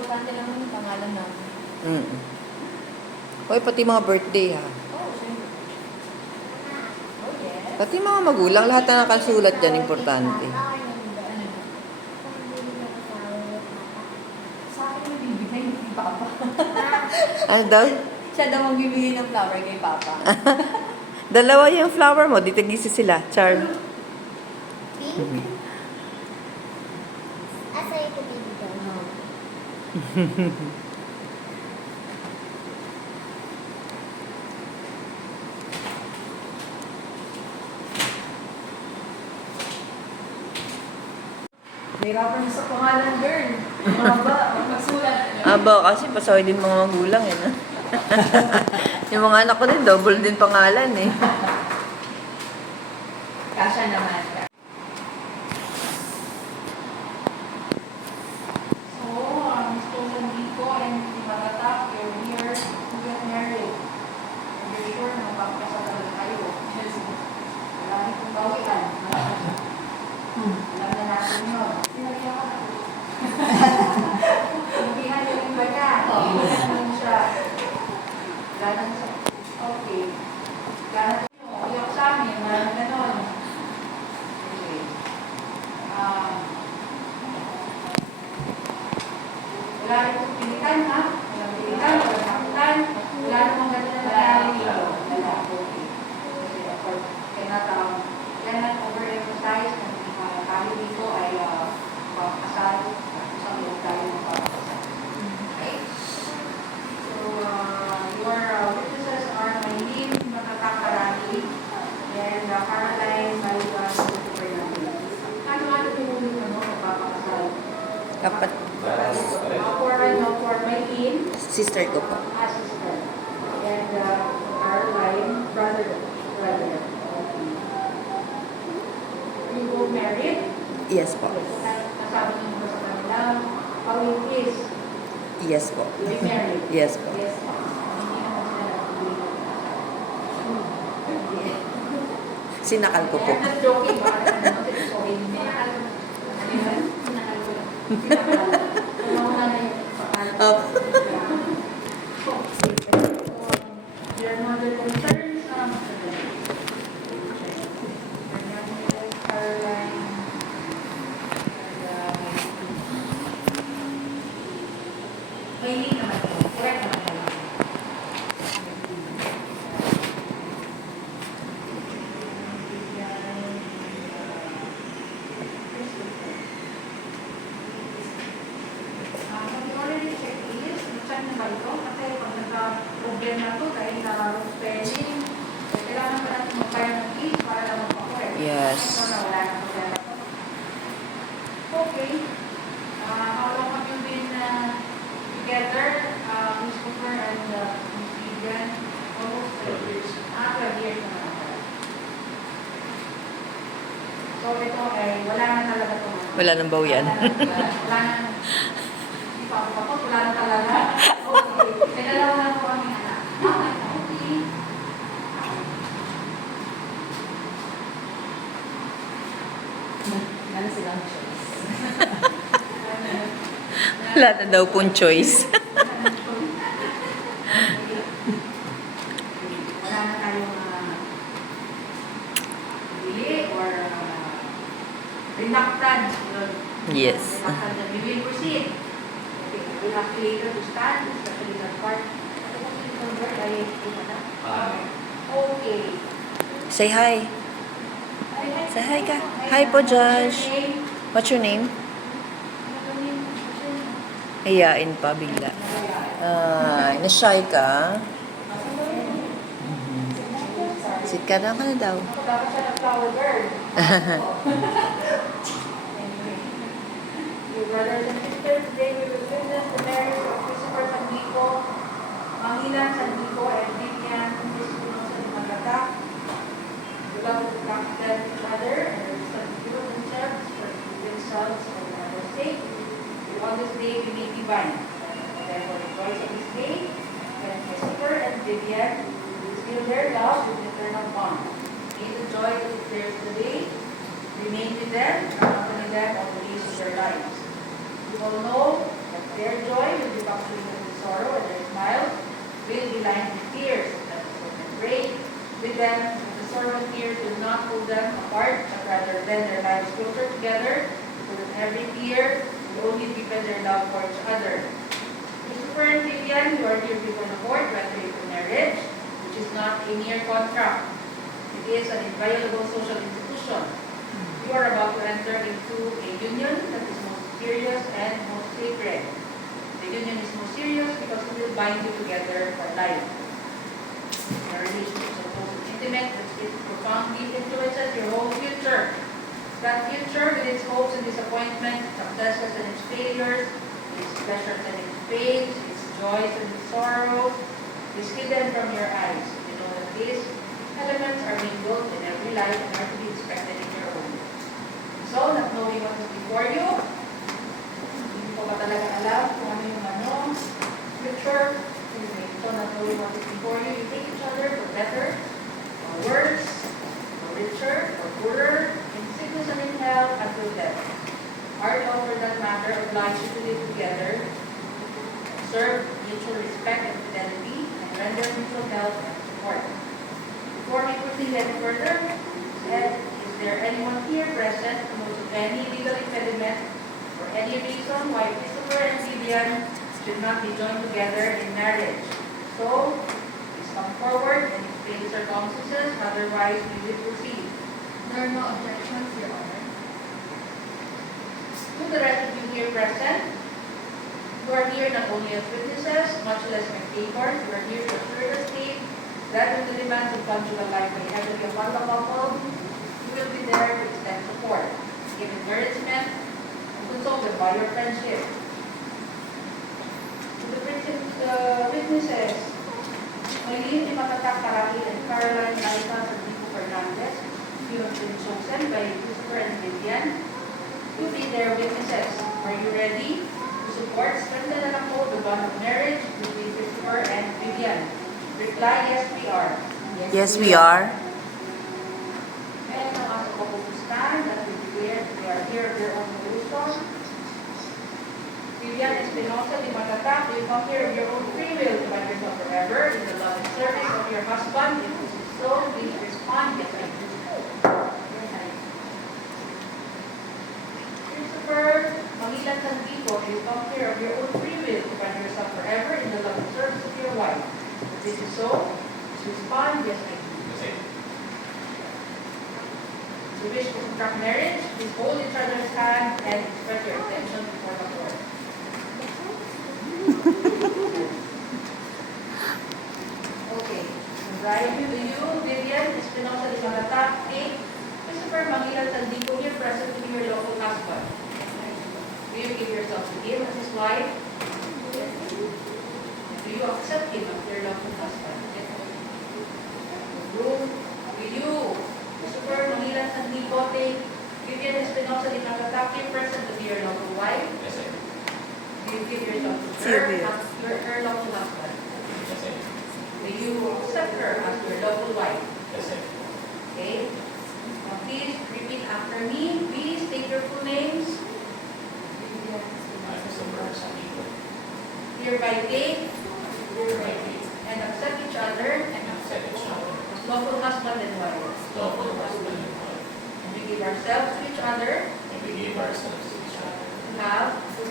importante naman yung pangalan namin. Hoy, pati mga birthday ha. Oh, siyempre. Oh, yes. Pati mga magulang, lahat na nakasulat dyan, importante. Sa akin yung bibigay ni Papa. Ano daw? Siya daw magbibigay ng flower kay Papa. Dalawa yung flower mo, di tagisi sila. Char. Pink? Asa ito bibigay? Nahirapan sa pangalan, girl. Mahaba, magsulat. Aba, kasi pasaway din mga magulang eh. No? Yung mga anak ko din, double din pangalan eh. Kasha naman. So, Mr. Sandico and Marata, you're here to get married. And you're sure na magpapakasalan kayo. Wala rin kong bawian. Alam na natin yun. Sinagyan ko na. Sabihan niyo rin ba niya? Ganun siya. Ganun siya. Okay. Ganun nyo. Iyak sa amin. Ganun ganon. Okay. Wala rin kong pilitan, ha? Walang pilitan, walang takutan. Wala namang ganun na nangyari dito. Wala. Okay. Kasi, of course, cannot overemphasize na tayo dito ay kasal sa loob tayo ng pagkakasal. Okay? So, your witnesses are Maylene Nakatakarani and Caroline Maliban Supernavi. Ano yung magpapakasal? Dapat For Maylene, sister ko po. sister. And Caroline, brother. Okay. You go married? Yes po. Nasabi niyo ba sa kanila, how it is Yes po. to be married? Yes po. Yes. Hindi naman sila nag-uwi. Sinakal ko po. I'm not joking. Baka naman sila sorry. Sinakal ko. Ano yun? Sinakal ko lang. Sinakal. Tumawala na yung pakal. Oh. There are no other concerns. Caroline. Maylene naman po. Correct naman po. Have you already checked this? Check na ba ito? Kasi pag nagka-problema to dahil sa wrong spelling, kailangan pa natin mag-file ng case para lang magpa-correct. Yes. So, na wala na problema to. Okay. How long have you been together, Ms. Cooper and Ms. Vivian? Almost 12 years. 12 years naman ako. So, ito ay wala na talaga ito. Wala nang bawian. Wala na. Hindi pa ako tapos. Wala na talaga. Okay. May dalawa na po kami anak. Okay. Ano silang choice? Wala na daw pong choice. Wala na tayong bili or reluctant. Yes. Reluctant. We will proceed. Okay. We have to later to stand, especially that part. Okay. Say hi. Say hi ka. Hi po, Josh. What's your name? Iyain pa bigla. Na-shy ka? Sit ka na daw. Dapat siya ng-flower girl. Your brothers and sisters, today we will witness the marriage of Christopher Sandico, Mangilan Sandico, and Vivian Espinosa de Magata. The love of each other and the responsibility themselves for themselves and their sake. On this day we may be bind. Therefore, rejoice on this day, when Christopher and Vivian seal their love with eternal bond. May the joy that declares the day remain with them and accompany them all the days of their lives. You all know that Their joy will be punctuated with sorrow, and their smile will be lined with tears. Let us hope and pray with them that the sorrow and tears will not pull them apart, but rather bend their lives closer together, so that every tear will only deepen their love for each other. Christopher and Vivian, you are here before the court to enter into marriage, which is not a mere contract. It is an inviolable social institution. You are about to enter into a union that is most serious and most sacred. The union is most serious because it will bind you together for life. Your relationship is supposed to be intimate, but it profoundly influences your whole future. That future, with its hopes and disappointments, successes and its failures, its pleasures and its pains, its joys and its sorrows, is hidden from your eyes. You know that these elements are mingled in every life and are to be inspected in your own. So, not knowing what is before you, hindi ko pa talaga alam kung ano yung future. Anyway, so not knowing what is before you, you take each other for better, or worse, or richer, or poorer, in sickness and in health, until death. Our love, for that matter, obliges you to live together, serve mutual respect and fidelity, and render mutual help and support. Before we proceed any further, is there anyone here present who knows of any legal impediment or any reason why Christopher and Vivian should not be joined together in marriage? So, please come forward and explain the circumstances, otherwise we will proceed. There are no objections, Your Honor. To the rest of you here present, who are here not only as witnesses, much less spectators, who are here to assure the state that in the demands of conjugal life may ever be upon the couple, you will be there to extend support, give encouragement, and console them by your friendship. To the witnesses, Maylene Di Matatak Karaki and Caroline Laika Santiago Fernandez, you have been chosen by Christopher and Vivian to be their witnesses. Are you ready to support, strengthen, and uphold the bond of marriage between Christopher and Vivian? Reply, yes, we are. Yes, we are. And ang aso ko pupustahan that they are here of their own volition. Vivian Espinosa Di Matatak, you come here of your own free will to find yourself forever in the love and service of your husband. If this is so, please respond, yes, I do. Christopher Mangilan Santiago, you come here of your own free will to find yourself forever in the love and service of your wife. If this is so, please respond, yes, I do. If you wish to contract marriage, please hold each other's hand and express your attention before the court. Okay. Right. Do you, Vivian Espinosa Di Matatak, take Christopher Mangilan Sandico here present to be your lawful husband? Do you give yourself to him as his wife? Do you accept him as your lawful husband? Do you, Christopher Mangilan Sandico, take Vivian Espinosa Di Matatak here present to be your lawful wife? Yes, I do. Do you give yourself to her Serious. as her lawful husband? Yes, I do. Do you accept her as your lawful wife? Yes, I do. Okay? Now please repeat after me. Please state your full names. I, Christopher Santiago, Hereby take hereby take and accept each other and accept each other as lawful husband and wife. as lawful husband and wife, And we give ourselves to each other and we give ourselves to each other to have, to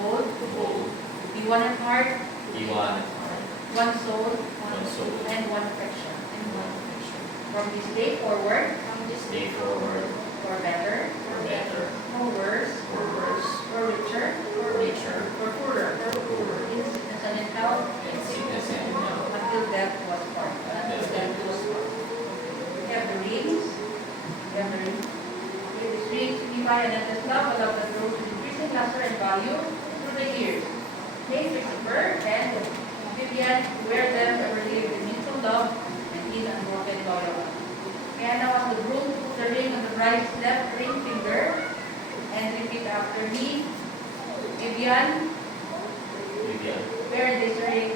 hold, to hold, to be one in heart, be one at heart, one soul, one soul, and one affection. and one affection. From this day forward, This day forward, for better, for better, for worse, for worse, for richer, for richer, for poorer, for poorer, in sickness and in health, in sickness and in health, until death was part. until death was part. We have the rings. We have the rings. Okay, these rings signify an endless love, a love that grows with increasing luster and value through the years. May Christopher and Vivian wear them every day with mutual love and in unbroken loyalty. Kaya now ask the groom to put the ring on the bride's left ring finger and repeat after me. Vivian, Vivian, wear this ring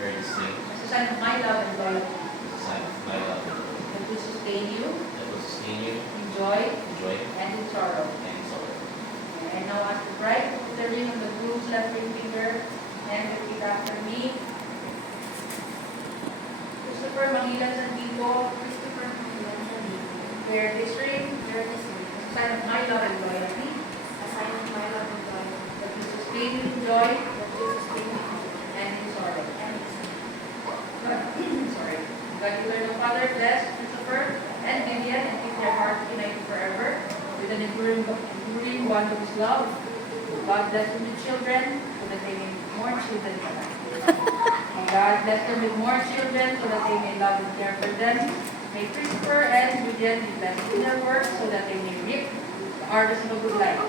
wear this ring as a sign of my love and loyalty, as a sign of my love and loyalty, and to sustain you that will sustain you in joy in joy and in sorrow. and in sorrow. And now ask the bride to put the ring on the groom's use left ring finger and repeat after me. Christopher Mangilan Santiago, Christopher Mangilan Santiago, wear this ring bear this ring as a sign of my love and loyalty, as sign of my love and loyalty, that will sustain you in joy that will sustain me and in sorrow. and in Sorry. God, you Lord, Father, bless Christopher and Vivian and keep their hearts united forever with an enduring bond of His love. God bless them with children so that they may more children. And God bless them with more children so that they may love and care for them. May Christopher and Vivian be blessed in their work so that they may reap the harvest of a good life.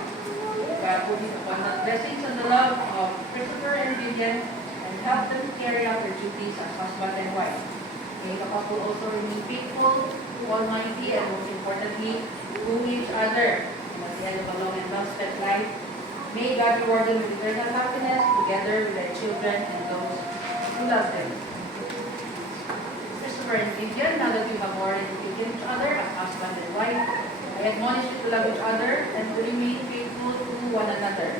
God will be abundant blessings on the love of Christopher and Vivian and help them to carry out their duties as husband and wife. May the couple also remain faithful to Almighty and most importantly, to each other. And at the end of a long and well-spent life, may God reward them with eternal happiness together with their children and those who love them. Christopher and Vivian, now that you have already taken each other as husband and wife, I admonish you to love each other and to remain faithful to one another.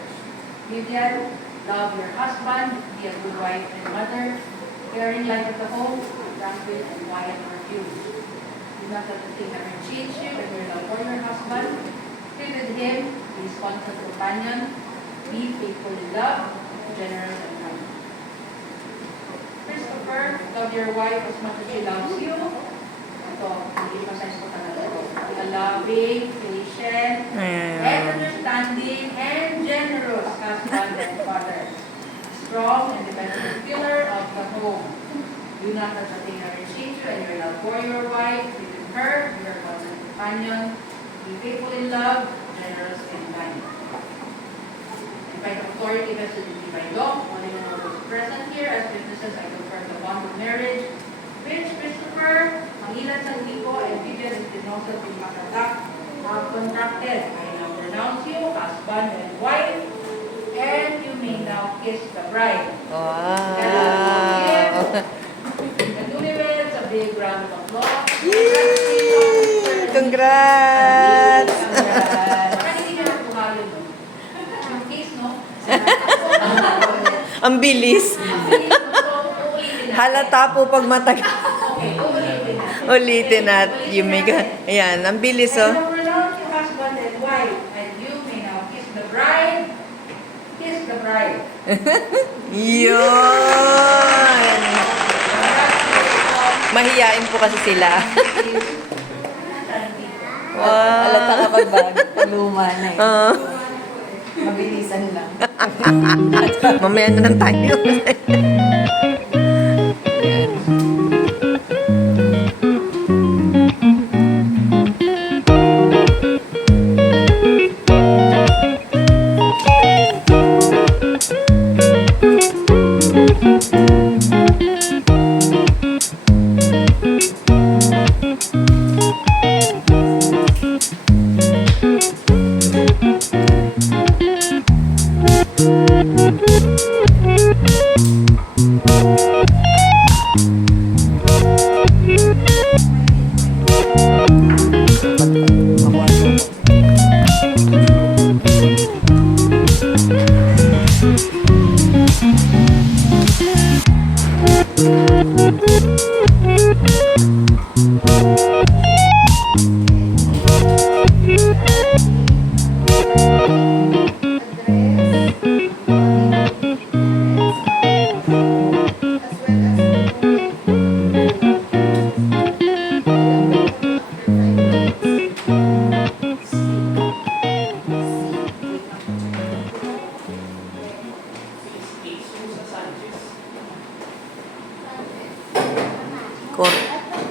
Vivian, love your husband, be a good wife and mother, caring life at the home, tranquil and quiet refuge. Do not let the thing ever cheat you and your love for your husband. Be with him, be his constant companion, be faithful in love, generous and kind. Christopher, love your wife as much as she loves you. Ito, i-emphasize ko talaga ito. Be a loving, patient, and understanding, and generous husband and father. Strong and dependable pillar of the home. Do not let the thing ever cheat you and your love for your wife. Be with her, be her constant companion. Be faithful in love, generous and kind. And by the authority vested in me by law, all in all those present here as witnesses, I confirm the bond of marriage, which Christopher Mangilan Santiago and Vivian Espinosa de Macatac have contracted. I now pronounce you husband and wife, and you may now kiss the bride. Wow! And newlyweds, a big round of applause. Yay! Congrats! Parang hindi nyo natuhalo, no? Yung case, no? Ang bilis. Halata po pag matagal. Okay, ulitin na. Ulitin at you make ayan, ang bilis And oh. now pronounce your husband and wife, and you may now kiss the bride. Kiss the bride. Yun! Mahiyain po kasi sila. Wow! Alata kapag luma na eh. Oo. Mabilisan lang. Mamaya na lang tayo.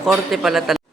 Korte pala talaga.